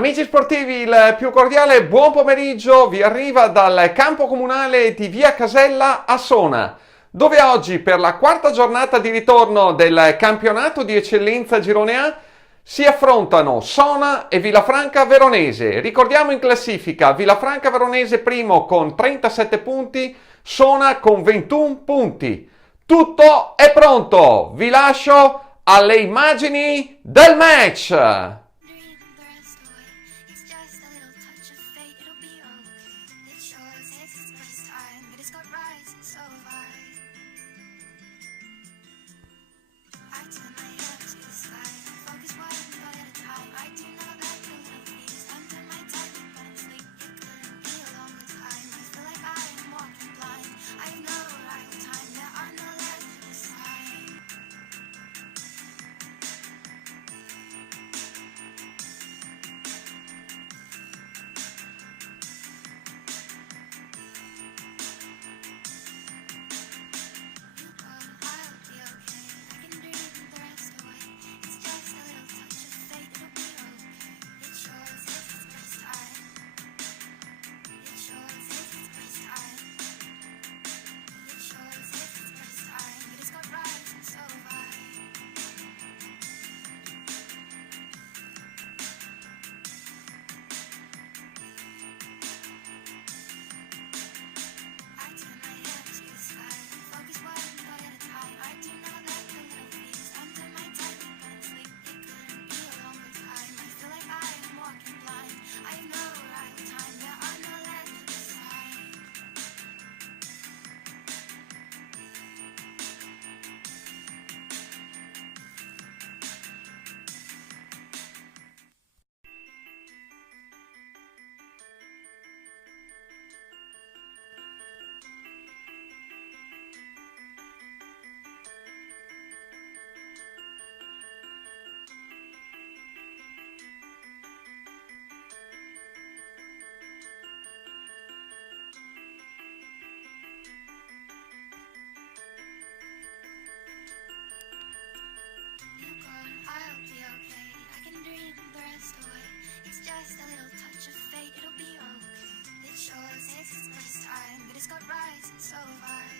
Amici sportivi, il più cordiale buon pomeriggio vi arriva dal campo comunale di Via Casella a Sona, dove oggi per la quarta giornata di ritorno del campionato di eccellenza Girone A si affrontano Sona e Villafranca Veronese. Ricordiamo in classifica Villafranca Veronese primo con 37 punti, Sona con 21 punti. Tutto è pronto, vi lascio alle immagini del match! Got rise and so have I.